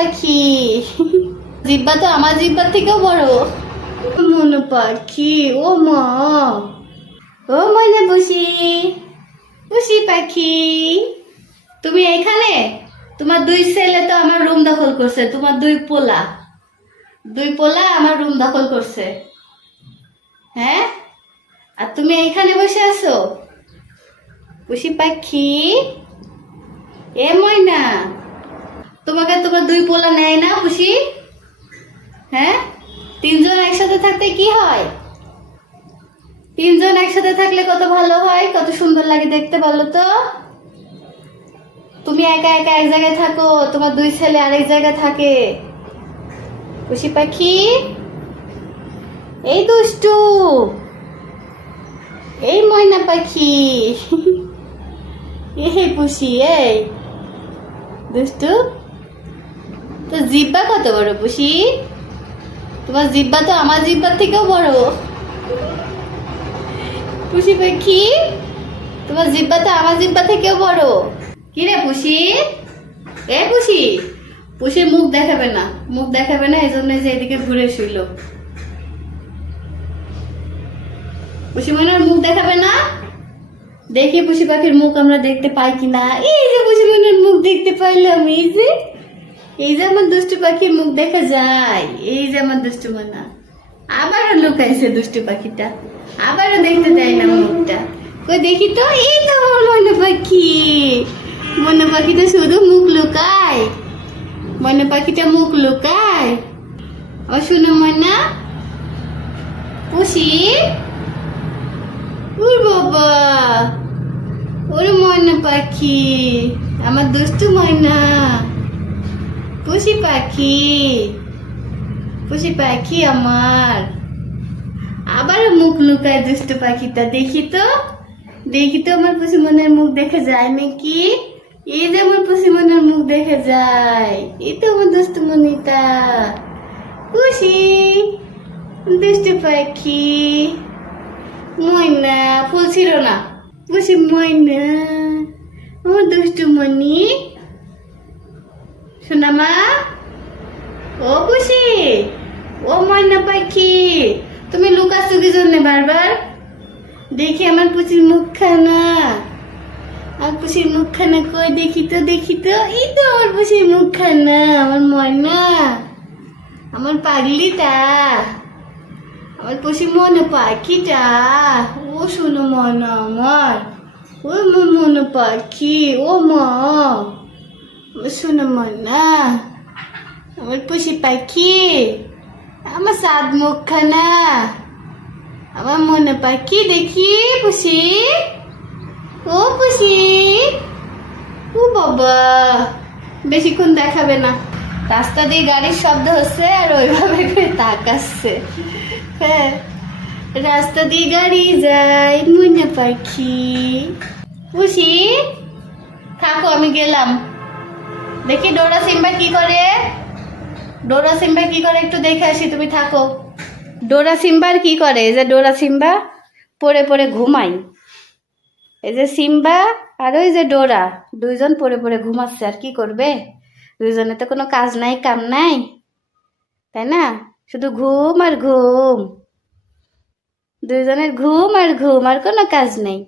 পাখি। জিব্বা তো আমার জিব্বার থেকেও বড়। মনু পাখি, ও মা, ও ময়না পুষি, পুষি পাখি, তুমি এখানে? তোমার দুই ছেলে তো আমার রুম দখল করছে, তোমার দুই পোলা, দুই পোলা আমার রুম দখল করছে। হ্যাঁ, আর তুমি এইখানে বসে আছো? পুষি পাখি, এ ময়না, তোমাকে তোমার দুই পোলা নেয় না পুষি? হ্যাঁ, তিনজন একসাথে থাকতে কি হয়? তিনজন একসাথে থাকলে কত ভালো হয়, কত সুন্দর লাগে দেখতে, বলো তো? তুমি একা একা এক জায়গায় থাকো, তোমার দুই ছেলে আরেক জায়গায় থাকে। পুষি পাখি, এই দুষ্টু, এই ময়না পাখি, এই পুষি, এই দুষ্টু, তো জিব্বা কত বড় পুষি? তোমার জিব্বা তো আমার জিব্বার থেকেও বড়। পুষি পাখি, তোমার জিব্বা তো আমার জিব্বা থেকেও বড়। কি রে পুষি, এ পুষি, পুষির মুখ দেখাবে না, মুখ দেখাবে না, এই জন্য যে এদিকে ঘুরে শুইল। পুষি ময়নার মুখ দেখাবে না, দেখি পুষি পাখির মুখ আমরা দেখতে পাই কিনা। এই যে পুষি ময়নার মুখ দেখতে পাইলাম, এই যে আমার দুষ্টু পাখির মুখ দেখা যায়, এই যে আমার দুষ্টু ময়না। আবারও লুকাইছে দুষ্টু পাখিটা, আবারও দেখতে দেয় না মুখটা। কই দেখি তো, এই তো আমার ময়না পাখি। ময়না পাখিটা শুধু মুখ লুকায়, ময়না পাখিটা মুখ লুকায়। ও শুনো ময়না পুষি, ওর বাবা, ওরে ময়না পাখি, আমার দুষ্টু ময়না। পুষি পাখি, পুষি পাখি আমার, আবার মুখ লুকায় দুষ্টু পাখিটা। দেখি তো, দেখি তো আমার পুষি মনের মুখ দেখা যায় নাকি? এই যে আমার পুষি মনের মুখ দেখা যায়, এই তো আমার দুষ্টু মনিটা। পুষি, দুষ্টু পাখি, ময়না, ফুল ছিল না, পুষি ময়না, আমার দুষ্টু মনি। শোনা মা, ও পুষি, ও ময়না পাখি, তুমি লুকাচ্ছ কি জন্য বারবার? দেখি আমার পুষির মুখখানা, আমার পুষির মুখখানা কই দেখি তো, দেখি তো, এই তো আমার পুষির মুখখানা, আমার ময়না, আমার পাগলিটা, আমার পুষি মনে পাখিটা। ও শোনো মনা আমার, ও মনে পাখি, ও মা, শোনো মনা, আমার পুষি পাখি, আমার সাত মুখখানা, আমার মনে পাখি। দেখি পুষি, ও পুষি, ও বাবা, বেশিক্ষণ দেখাবে না। রাস্তা দিয়ে গাড়ির শব্দ হচ্ছে আর ওইভাবে করে তাকাচ্ছে। হ্যাঁ, রাস্তা দিয়ে গাড়ি যায়, ময়না পাখি। পুষি, থাকো আমি গেলাম। দেখি ডোরা সিম্বা কি করে, ডোরা সিম্বা কি করে একটু দেখে আসি, তুমি থাকো। ডোরা সিম্বার কি করে, এই যে ডোরা সিম্বা পড়ে পড়ে ঘুমাই। এই যে সিম্বা আর ওই যে ডোরা, দুইজন পড়ে পড়ে ঘুমাচ্ছে, আর কি করবে? দুইজনে তো কোনো কাজ নাই, কাম নাই, তাই না? শুধু ঘুম আর ঘুম, দুইজনের ঘুম আর ঘুম, আর কোনো কাজ নেই।